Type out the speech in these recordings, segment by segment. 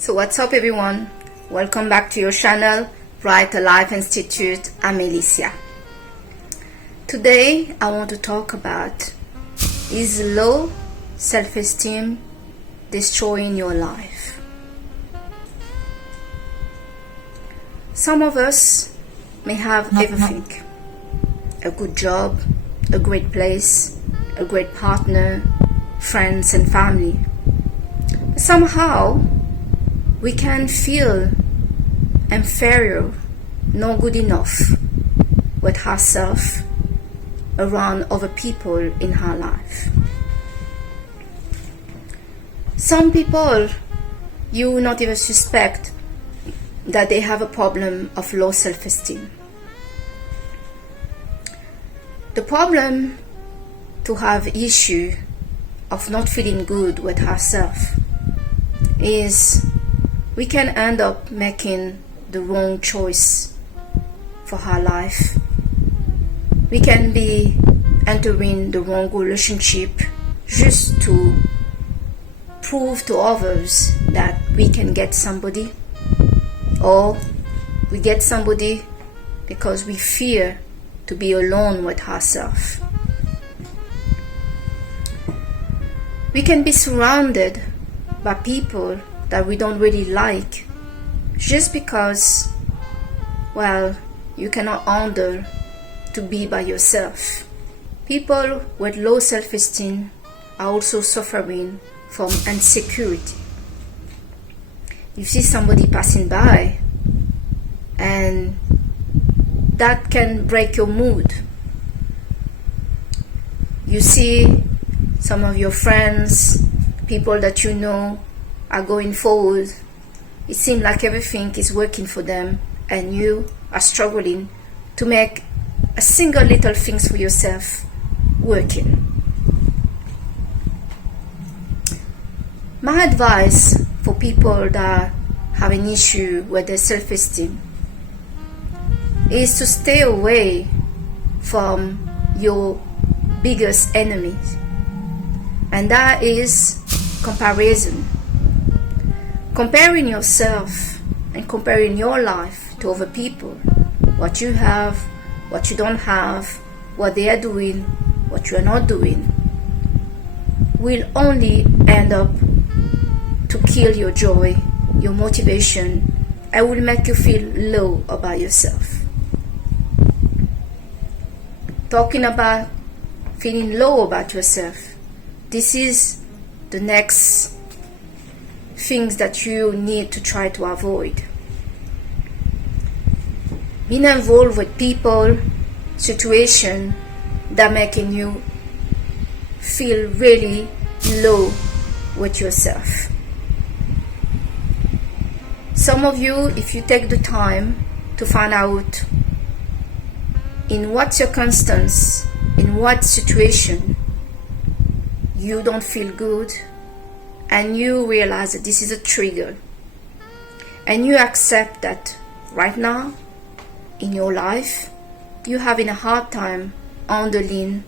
So what's up everyone? Welcome back to your channel, Bright Life Institute. I'm Alicia. Today I want to talk about, is low self-esteem destroying your life? Some of us may have everything. A good job, a great place, a great partner, friends and family. But somehow we can feel inferior, not good enough with ourselves around other people in our life. Some people, you will not even suspect that they have a problem of low self-esteem. The problem to have issue of not feeling good with ourselves is we can end up making the wrong choice for our life. We can be entering the wrong relationship just to prove to others that we can get somebody, or we get somebody because we fear to be alone with ourselves. We can be surrounded by people that we don't really like just because, well, you cannot handle to be by yourself. People with low self-esteem are also suffering from insecurity. You see somebody passing by and that can break your mood. You see some of your friends, people that you know, are going forward. It seems like everything is working for them and you are struggling to make a single little things for yourself working. My advice for people that have an issue with their self-esteem is to stay away from your biggest enemy, and that is comparison. Comparing yourself and comparing your life to other people, what you have, what you don't have, what they are doing, what you are not doing, will only end up to kill your joy, your motivation, and will make you feel low about yourself. Talking about feeling low about yourself, this is the next things that you need to try to avoid. Being involved with people, situation that making you feel really low with yourself. Some of you, if you take the time to find out in what circumstance, in what situation you don't feel good, and you realize that this is a trigger, and you accept that right now in your life you're having a hard time handling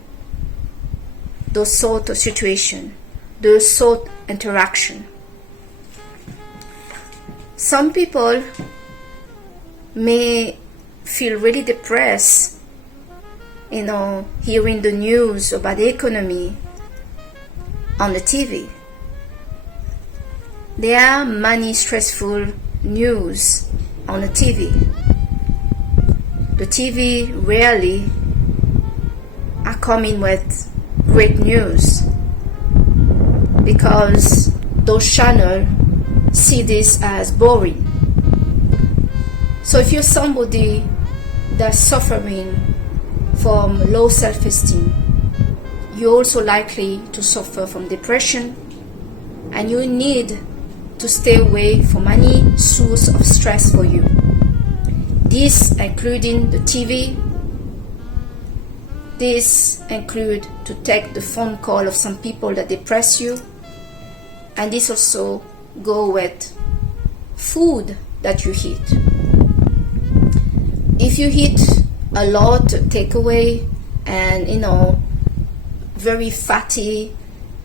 those sort of situation, those sort of interaction. Some people may feel really depressed, hearing the news about the economy on the TV. There are many stressful news on the TV. The TV rarely are coming with great news because those channels see this as boring. So if you're somebody that's suffering from low self-esteem, you're also likely to suffer from depression, and you need to stay away from any source of stress for you. This including the TV. This include to take the phone call of some people that depress you, and this also go with food that you eat. If you eat a lot takeaway and very fatty,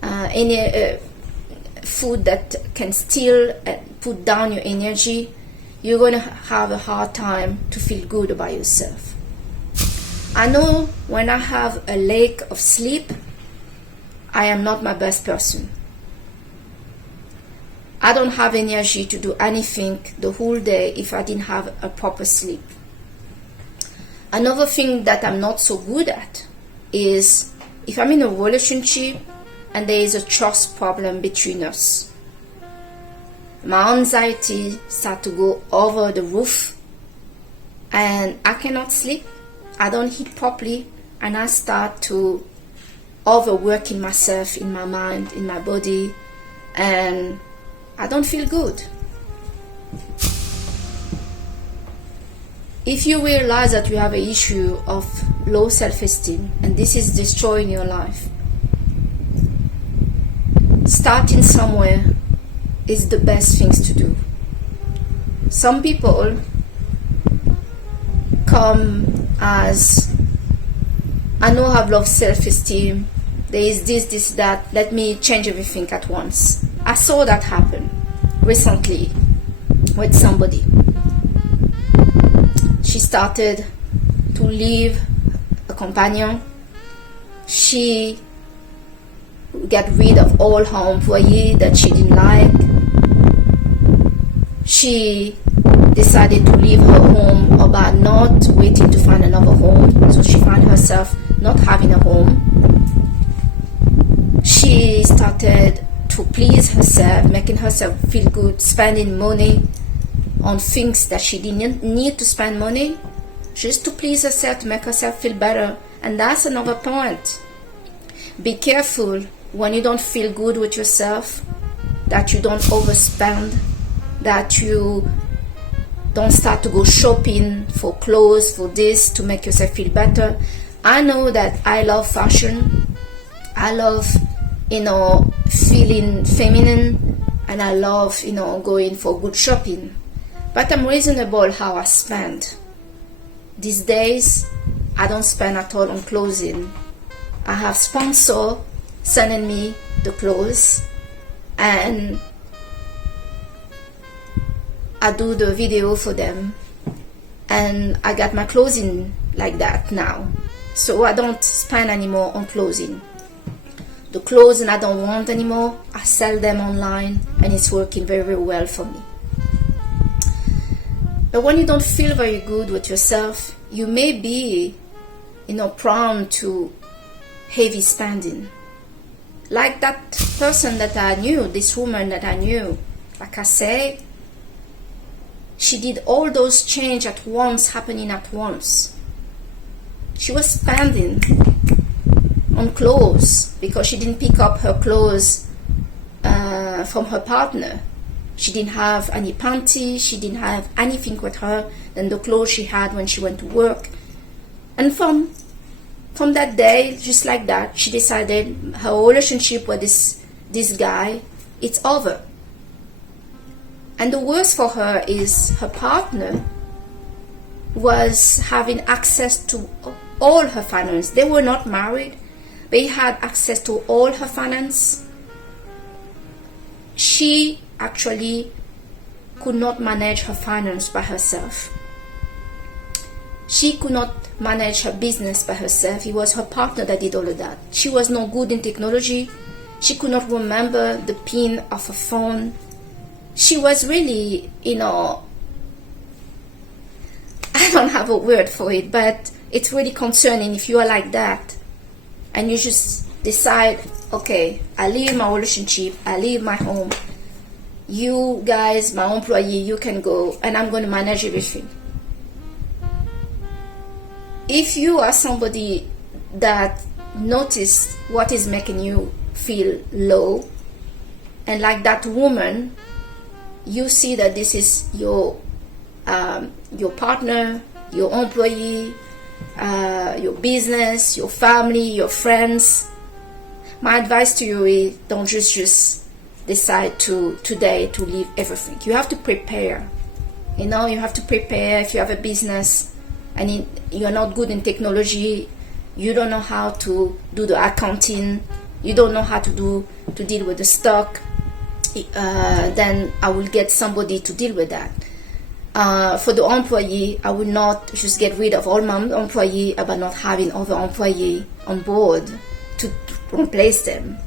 any food that can still put down your energy, you're going to have a hard time to feel good about yourself. I know when I have a lack of sleep, I am not my best person. I don't have energy to do anything the whole day if I didn't have a proper sleep. Another thing that I'm not so good at is if I'm in a relationship and there is a trust problem between us. My anxiety starts to go over the roof and I cannot sleep. I don't eat properly and I start to overworking myself in my mind, in my body, and I don't feel good. If you realize that you have an issue of low self-esteem and this is destroying your life, starting somewhere is the best things to do. Some people come as, I know I have low self-esteem, there is this, that, let me change everything at once. I saw that happen recently with somebody. She started to leave a companion. She got rid of all her employees that she didn't like. She decided to leave her home about not waiting to find another home. So she found herself not having a home. She started to please herself, making herself feel good, spending money on things that she didn't need to spend money, just to please herself, to make herself feel better. And that's another point. Be careful when you don't feel good with yourself, that you don't overspend, that you don't start to go shopping for clothes, for this, to make yourself feel better. I know that I love fashion. I love, feeling feminine, and I love, going for good shopping. But I'm reasonable how I spend. These days, I don't spend at all on clothing. I have sponsors sending me the clothes, and I do the video for them, and I got my clothing like that now. So I don't spend anymore on clothing. The clothes I don't want anymore, I sell them online, and it's working very, very well for me. But when you don't feel very good with yourself, you may be, prone to heavy spending. Like that person that I knew, this woman that I knew, like I say, she did all those change at once, happening at once. She was spending on clothes because she didn't pick up her clothes from her partner. She didn't have any panties, she didn't have anything with her than the clothes she had when she went to work. And from that day, just like that, she decided her relationship with this guy, it's over. And the worst for her is her partner was having access to all her finance. They were not married, but he had access to all her finance. She actually could not manage her finance by herself. She could not manage her business by herself. It was her partner that did all of that. She was no good in technology. She could not remember the pin of her phone. She was really, I don't have a word for it, but it's really concerning if you are like that and you just decide, okay, I leave my relationship, I leave my home. You guys, my employee, you can go, and I'm going to manage everything. If you are somebody that notice what is making you feel low, and like that woman, you see that this is your partner, your employee, your business, your family, your friends, my advice to you is don't just decide today to leave everything. You have to prepare. You have to prepare. If you have a business and you're not good in technology, you don't know how to do the accounting, you don't know how to deal with the stock, then I will get somebody to deal with that. For the employee, I will not just get rid of all my employee about not having other employee on board to replace them.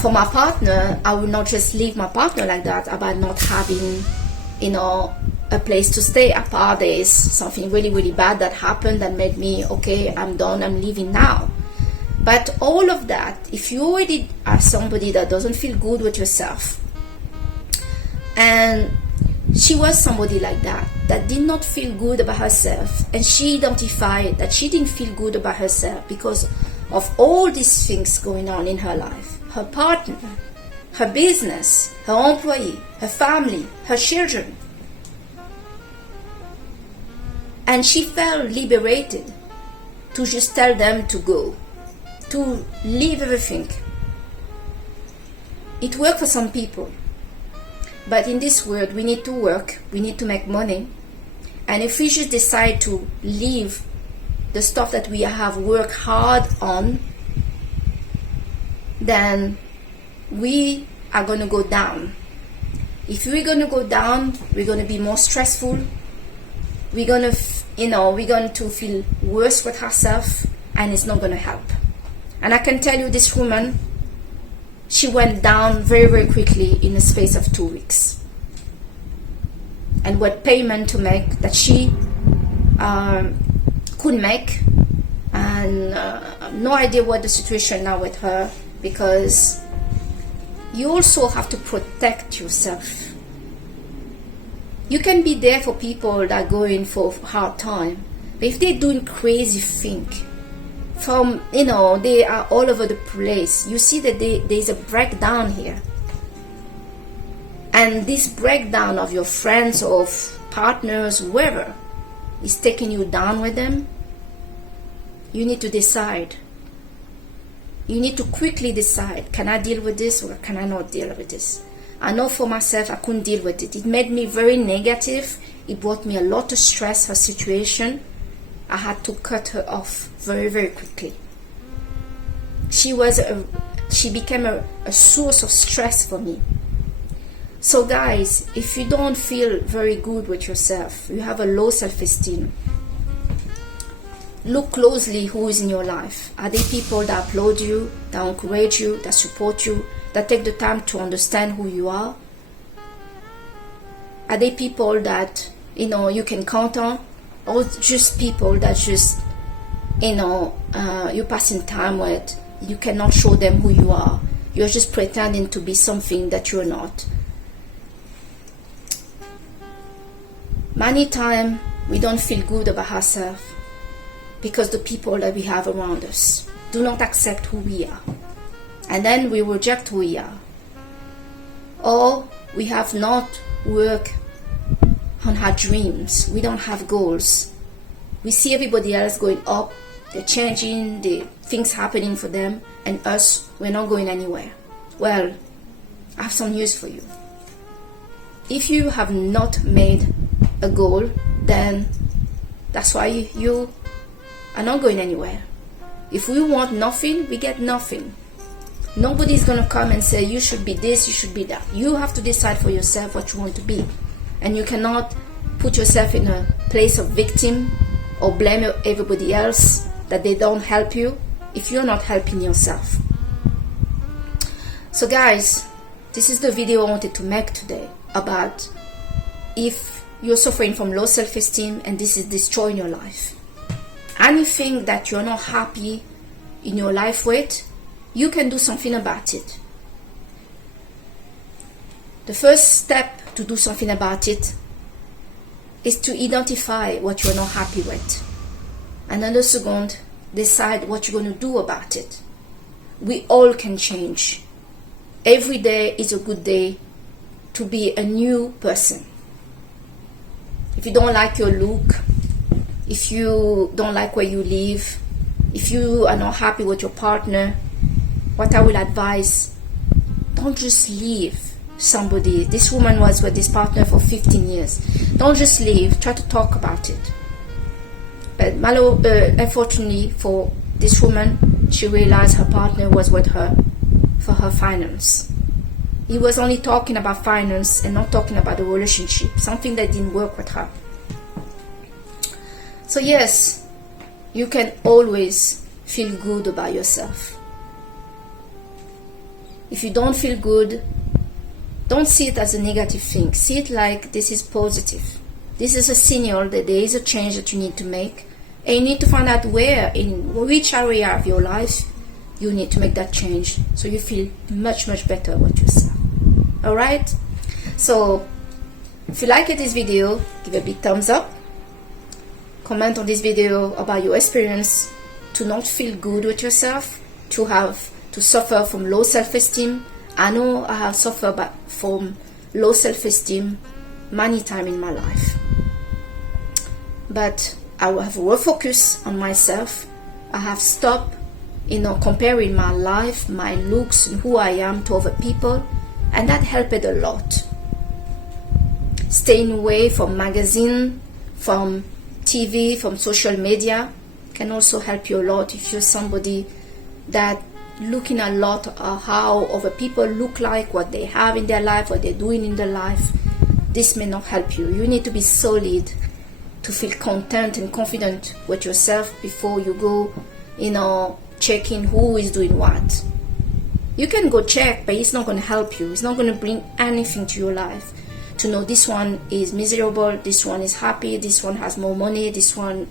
For my partner, I will not just leave my partner like that about not having, a place to stay apart. There is something really, really bad that happened that made me, okay, I'm done, I'm leaving now. But all of that, if you already are somebody that doesn't feel good with yourself, and she was somebody like that did not feel good about herself, and she identified that she didn't feel good about herself because of all these things going on in her life, her partner, her business, her employee, her family, her children. And she felt liberated to just tell them to go, to leave everything. It worked for some people. But in this world, we need to work, we need to make money. And if we just decide to leave the stuff that we have worked hard on, then we are going to go down. If we're going to go down, we're going to be more stressful. We're going to feel worse with ourselves, and it's not going to help. And I can tell you, this woman, she went down very, very quickly in the space of 2 weeks. And what payment to make that she could make, and no idea what the situation now with her, because you also have to protect yourself. You can be there for people that are going for hard time, but if they're doing crazy thing, they are all over the place, you see that there's a breakdown here. And this breakdown of your friends, of partners, whoever is taking you down with them, you need to decide. You need to quickly decide, can I deal with this or can I not deal with this? I know for myself I couldn't deal with it. It made me very negative. It brought me a lot of stress, her situation. I had to cut her off very, very quickly. She became a source of stress for me. So guys, if you don't feel very good with yourself, you have a low self-esteem, look closely who is in your life. Are they people that applaud you, that encourage you, that support you, that take the time to understand who you are? Are they people that you can count on, or just people that just you're passing time with? You cannot show them who you are. You're just pretending to be something that you're not. Many times we don't feel good about ourselves because the people that we have around us do not accept who we are, and then we reject who we are. Or we have not worked on our dreams. We don't have goals. We see everybody else going up, they're changing, the things happening for them, and us, we're not going anywhere. Well, I have some news for you. If you have not made a goal, then that's why you are not going anywhere. If we want nothing, we get nothing. Nobody's going to come and say you should be this, you should be that. You have to decide for yourself what you want to be. And you cannot put yourself in a place of victim or blame everybody else that they don't help you if you're not helping yourself. So guys, this is the video I wanted to make today about if you're suffering from low self-esteem and this is destroying your life. Anything that you're not happy in your life with, you can do something about it. The first step to do something about it is to identify what you're not happy with. And then the second, decide what you're going to do about it. We all can change. Every day is a good day to be a new person. If you don't like your look, if you don't like where you live, if you are not happy with your partner, what I will advise, don't just leave somebody. This woman was with this partner for 15 years. Don't just leave, try to talk about it. But unfortunately for this woman, she realized her partner was with her for her finance. he was only talking about finance and not talking about the relationship, something that didn't work with her. So yes, you can always feel good about yourself. If you don't feel good, don't see it as a negative thing. See it like this is positive. This is a signal that there is a change that you need to make, and you need to find out where, in which area of your life you need to make that change, so you feel much better about yourself. Alright? So if you like this video, give a big thumbs up. Comment on this video about your experience to not feel good with yourself, to suffer from low self-esteem. I know I have suffered from low self-esteem many times in my life. But I have refocused on myself. I have stopped, comparing my life, my looks, and who I am to other people, and that helped a lot. Staying away from magazine, from TV, from social media can also help you a lot if you're somebody that looking a lot at how other people look like, what they have in their life, what they're doing in their life. This may not help you. You need to be solid to feel content and confident with yourself before you go, checking who is doing what. You can go check, but it's not going to help you. It's not going to bring anything to your life. To know this one is miserable, this one is happy, this one has more money, this one,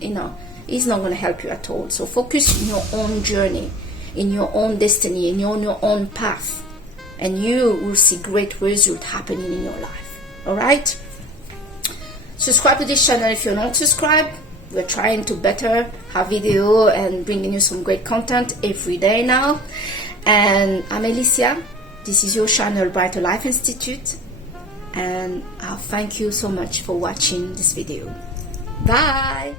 it's not going to help you at all. So focus on your own journey, in your own destiny, in your own path, and you will see great results happening in your life. Alright? Subscribe to this channel if you're not subscribed. We're trying to better have video and bringing you some great content every day now. And I'm Alicia. This is your channel, Brighter Life Institute. And I'll thank you so much for watching this video. Bye!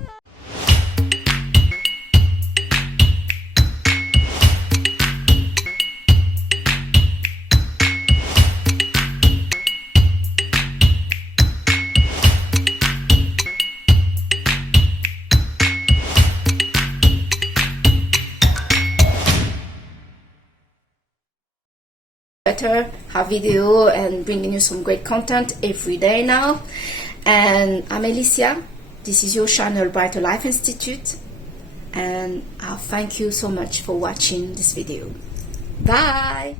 Better have video and bringing you some great content every day now. And I'm Alicia. This is your channel, Brighter Life Institute. And I'll thank you so much for watching this video. Bye!